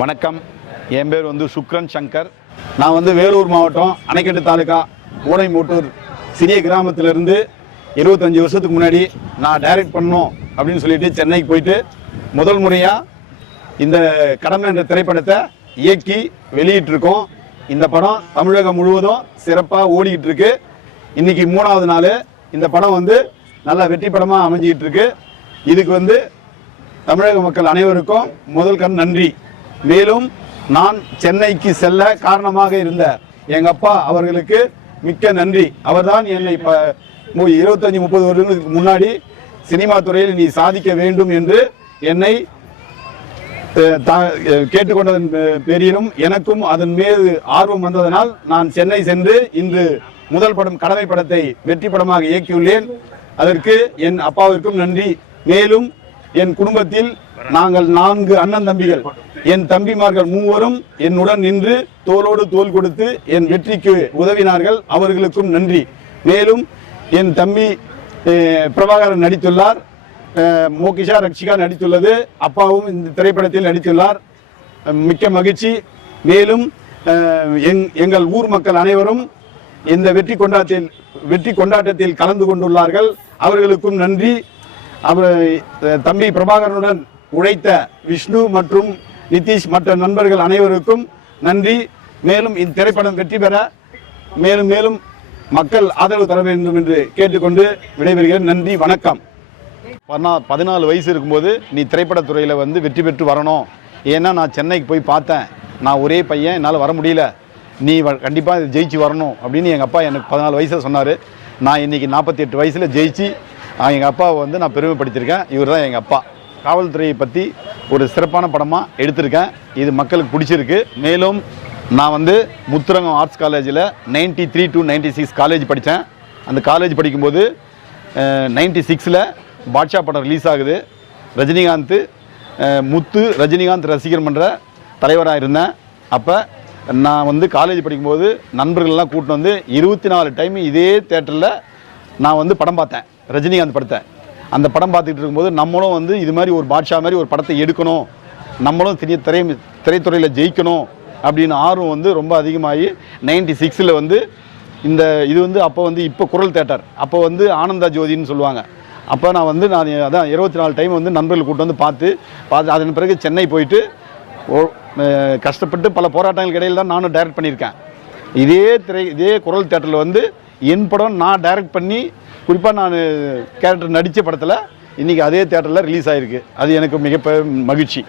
வணக்கம். என் பேர் வந்து சுக்ரன் சங்கர். நான் வந்து வேலூர் மாவட்டம் அணைக்கட்டு தாலுகா ஓடைமூட்டூர் சிறிய கிராமத்திலிருந்து இருபத்தஞ்சி வருஷத்துக்கு முன்னாடி நான் டைரக்ட் பண்ணணும் அப்படின்னு சொல்லிட்டு சென்னைக்கு போயிட்டு முதல் முறையாக இந்த கடமை என்ற திரைப்படத்தை இயக்கி வெளியிட்டிருக்கோம். இந்த படம் தமிழகம் முழுவதும் சிறப்பாக ஓடிக்கிட்டு இருக்கு இன்னைக்கு மூணாவது நாள். இந்த படம் வந்து நல்ல வெற்றி படமாக அமைஞ்சிக்கிட்டு இருக்கு இதுக்கு வந்து தமிழக மக்கள் அனைவருக்கும் முதல் கண் நன்றி. மேலும் நான் சென்னைக்கு செல்ல காரணமாக இருந்த எங்கள் அப்பா அவர்களுக்கு மிக்க நன்றி. அவர்தான் என்னை இப்ப இருபத்தஞ்சி முப்பது வருடங்களுக்கு முன்னாடி சினிமா துறையில் நீ சாதிக்க வேண்டும் என்று என்னை கேட்டுக்கொண்டதன் பே- பேரிலும் எனக்கும் அதன் மீது ஆர்வம் வந்ததனால் நான் சென்னை சென்று இன்று முதல் படம் கடமை படத்தை வெற்றி படமாக இயக்கியுள்ளேன். அதற்கு என் அப்பாவிற்கும் நன்றி. மேலும் என் குடும்பத்தில் நாங்கள் நான்கு அண்ணன் தம்பிகள். என் தம்பிமார்கள் மூவரும் என்னுடன் நின்று தோளோடு தோல் கொடுத்து என் வெற்றிக்கு உதவினார்கள். அவர்களுக்கும் நன்றி. மேலும் என் தம்பி பிரபாகரன் நடித்துள்ளார். மோகிஷா ரக்ஷிகா நடித்துள்ளது. அப்பாவும் இந்த திரைப்படத்தில் நடித்துள்ளார். மிக்க மகிழ்ச்சி. மேலும் எங்- எங்கள் ஊர் மக்கள் அனைவரும் இந்த வெற்றி கொண்டாட்டத்தில் வெற்றி கொண்டாட்டத்தில் கலந்து கொண்டுள்ளார்கள். அவர்களுக்கும் நன்றி. அவர் தம்பி பிரபாகரனுடன் உழைத்த விஷ்ணு மற்றும் நிதிஷ் மற்ற நண்பர்கள் அனைவருக்கும் நன்றி. மேலும் இத்திரைப்படம் வெற்றி பெற மேலும் மேலும் மக்கள் ஆதரவு தர வேண்டும் என்று கேட்டுக்கொண்டு விடைபெறுகிறேன். நன்றி வணக்கம். பதினா பதினாலு வயசு இருக்கும்போது நீ திரைப்படத்துறையில் வந்து வெற்றி பெற்று வரணும். ஏன்னா நான் சென்னைக்கு போய் பார்த்தேன். நான் ஒரே பையன் என்னால் வர முடியல. நீ கண்டிப்பாக ஜெயிச்சு வரணும் அப்படின்னு எங்கள் அப்பா எனக்கு பதினாலு வயசில் சொன்னார். நான் இன்னைக்கு நாற்பத்தி எட்டு வயசில் ஜெயிச்சு எங்கள் அப்பாவை வந்து நான் பெருமைப்படுத்தியிருக்கேன். இவர் தான் எங்கள் அப்பா. காவல்துறையை பற்றி ஒரு சிறப்பான படமாக எடுத்திருக்கேன். இது மக்களுக்கு பிடிச்சிருக்கு. மேலும் நான் வந்து முத்துரங்கம் ஆர்ட்ஸ் காலேஜில் ninety three to ninety six college படித்தேன் அந்த காலேஜ் படிக்கும்போது நைன்டி சிக்ஸில் பாட்ஷா படம் ரிலீஸ் ஆகுது. ரஜினிகாந்த் முத்து ரஜினிகாந்த் ரசிகர் மன்ற தலைவராக இருந்தேன். அப்போ நான் வந்து காலேஜ் படிக்கும்போது நண்பர்கள்லாம் கூட்டிட்டு வந்து இருபத்தி நாலு டைம் இதே தேட்டரில் நான் வந்து படம் பார்த்தேன். ரஜினிகாந்த் படத்தை. அந்த படம் பார்த்துக்கிட்டு இருக்கும்போது நம்மளும் வந்து இது மாதிரி ஒரு பாட்ஷா மாதிரி ஒரு படத்தை எடுக்கணும். நம்மளும் திரை திரை திரைத்துறையில் ஜெயிக்கணும் அப்படின்னு ஆர்வம் வந்து ரொம்ப அதிகமாகி நைன்டி சிக்ஸில் வந்து இந்த இது வந்து அப்போ வந்து இப்போ குரல் தேட்டர். அப்போ வந்து ஆனந்தா ஜோதின்னு சொல்லுவாங்க. அப்போ நான் வந்து நான் அதான் இருபத்தி நாலு டைம் வந்து நண்பர்கள் கூட்டு வந்து பார்த்து பார்த்து அதன் பிறகு சென்னை போயிட்டு ஓ- கஷ்டப்பட்டு பல போராட்டங்களுக்கு இடையில் தான் நானும் டைரக்ட் பண்ணியிருக்கேன். இதே திரை இதே குரல் தேட்டரில் வந்து என் படம் நான் டைரக்ட் பண்ணி குறிப்பாக நான் கேரக்டர் நடித்த படத்தில் இன்றைக்கி அதே தேட்டரில் ரிலீஸ் ஆகிருக்கு அது எனக்கு மிக மகிழ்ச்சி.